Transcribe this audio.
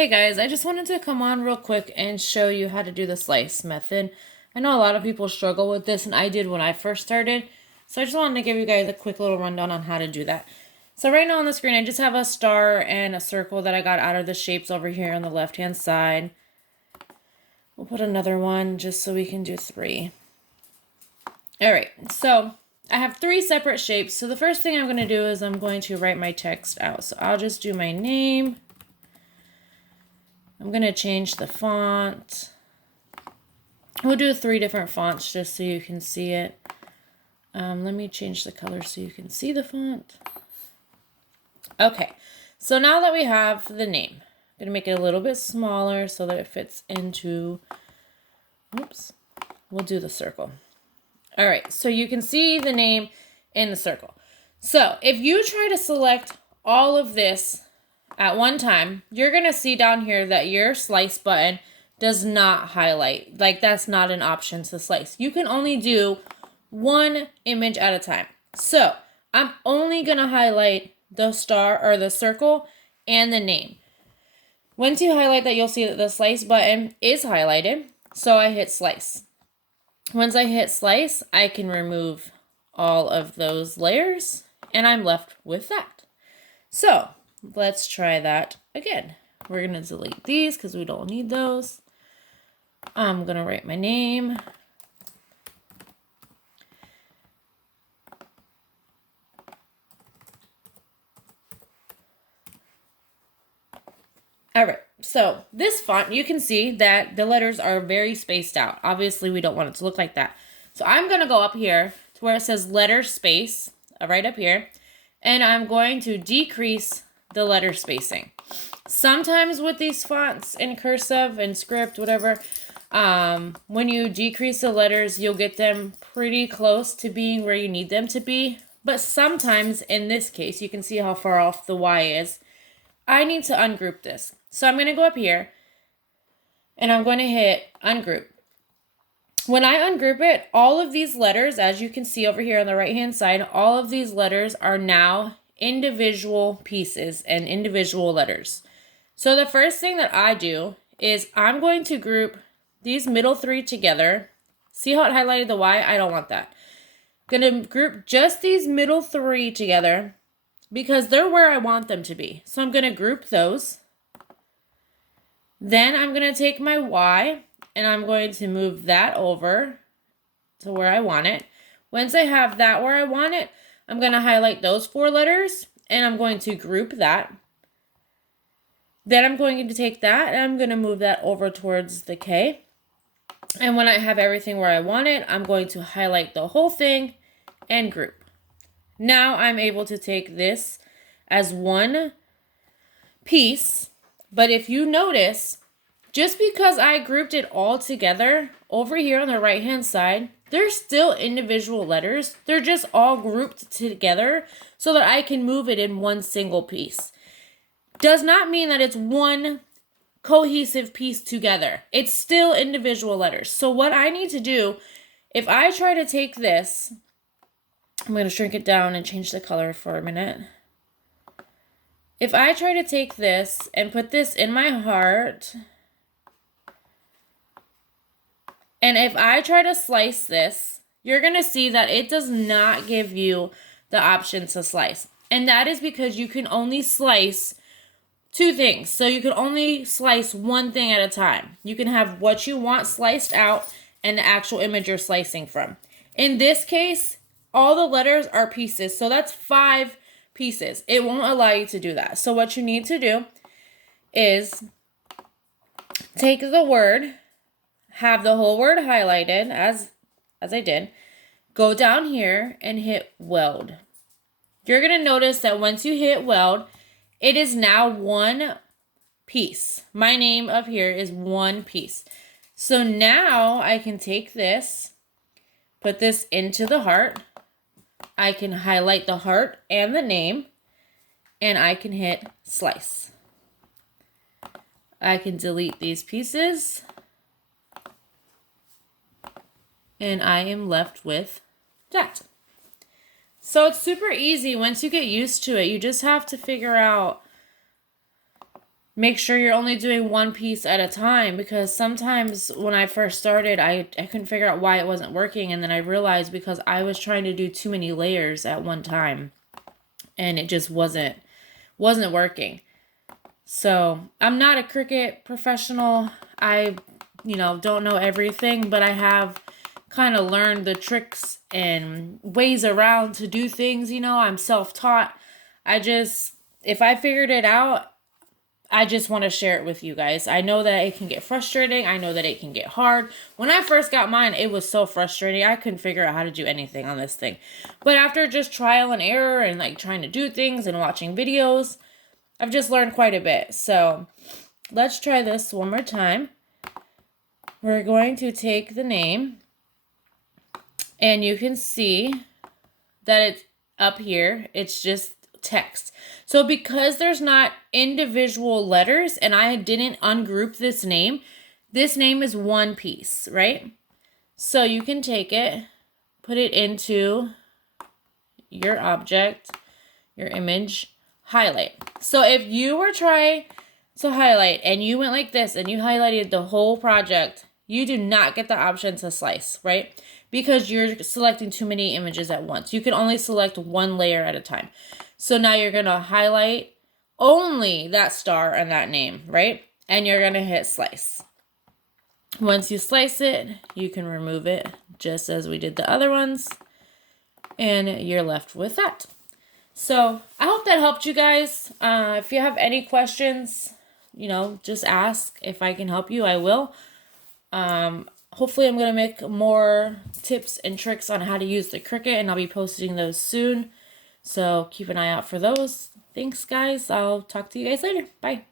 Hey guys, I just wanted to come on real quick and show you how to do the slice method. I know a lot of people struggle with this, and I did when I first started. So I just wanted to give you guys a quick little rundown on how to do that. So right now on the screen, I just have a star and a circle that I got out of the shapes over here on the left-hand side. We'll put another one just so we can do 3. All right, so I have 3 separate shapes. So the first thing I'm going to do is I'm going to write my text out. So I'll just do my name. I'm going to change the font. We'll do 3 different fonts just so you can see it. Let me change the color so you can see the font. Okay, so now that we have the name, I'm going to make it a little bit smaller so that it fits into, oops, we'll do the circle. All right, so you can see the name in the circle. So if you try to select all of this at one time, you're going to see down here that your slice button does not highlight. Like, that's not an option to slice. You can only do one image at a time. So I'm only going to highlight the star or the circle and the name. Once you highlight that, you'll see that the slice button is highlighted. So I hit slice. Once I hit slice, I can remove all of those layers and I'm left with that. So let's try that again. We're going to delete these because we don't need those. I'm going to write my name. All right, so this font, you can see that the letters are very spaced out. Obviously, we don't want it to look like that. So I'm going to go up here to where it says letter space, right up here, and I'm going to decrease the letter spacing. Sometimes with these fonts in cursive and script, whatever, when you decrease the letters, you'll get them pretty close to being where you need them to be. But sometimes, in this case, you can see how far off the Y is. I need to ungroup this. So I'm going to go up here and I'm going to hit ungroup. When I ungroup it, all of these letters, as you can see over here on the right hand side, all of these letters are now individual pieces and individual letters. So the first thing that I do is I'm going to group these middle 3 together. See how it highlighted the Y? I don't want that. I'm going to group just these middle 3 together because they're where I want them to be. So I'm going to group those. Then I'm going to take my Y and I'm going to move that over to where I want it. Once I have that where I want it, I'm going to highlight those 4 letters and I'm going to group that. Then I'm going to take that and I'm going to move that over towards the K. And when I have everything where I want it, I'm going to highlight the whole thing and group. Now I'm able to take this as one piece. But if you notice, just because I grouped it all together, over here on the right-hand side, they're still individual letters. They're just all grouped together so that I can move it in one single piece. Does not mean that it's one cohesive piece together. It's still individual letters. So what I need to do, if I try to take this, I'm going to shrink it down and change the color for a minute. If I try to take this and put this in my heart, and if I try to slice this, you're going to see that it does not give you the option to slice. And that is because you can only slice 2 things. So you can only slice one thing at a time. You can have what you want sliced out and the actual image you're slicing from. In this case, all the letters are pieces. So that's 5 pieces. It won't allow you to do that. So what you need to do is take the word, have the whole word highlighted as I did, go down here and hit weld. You're going to notice that once you hit weld, it is now one piece. My name up here is one piece. So now I can take this, put this into the heart. I can highlight the heart and the name, and I can hit slice. I can delete these pieces, and I am left with that. So it's super easy once you get used to it. You just have to figure out make sure you're only doing one piece at a time, because sometimes when I first started, I couldn't figure out why it wasn't working, and then I realized because I was trying to do too many layers at one time and it just wasn't working. So I'm not a Cricut professional. I, don't know everything, but I have kind of learned the tricks and ways around to do things. I'm self-taught. If I figured it out, I just want to share it with you guys. I know that it can get frustrating. I know that it can get hard. When I first got mine, it was so frustrating. I couldn't figure out how to do anything on this thing. But after just trial and error and like trying to do things and watching videos, I've just learned quite a bit. So let's try this one more time. We're going to take the name, and you can see that it's up here. It's just text. So because there's not individual letters and I didn't ungroup this name is one piece, right? So you can take it, put it into your object, your image, highlight. So if you were trying to highlight and you went like this and you highlighted the whole project, you do not get the option to slice, right? Because you're selecting too many images at once. You can only select one layer at a time. So now you're going to highlight only that star and that name, right? And you're going to hit slice. Once you slice it, you can remove it just as we did the other ones. And you're left with that. So I hope that helped you guys. If you have any questions, just ask. If I can help you, I will. Hopefully I'm going to make more tips and tricks on how to use the Cricut, and I'll be posting those soon. So keep an eye out for those. Thanks, guys. I'll talk to you guys later. Bye.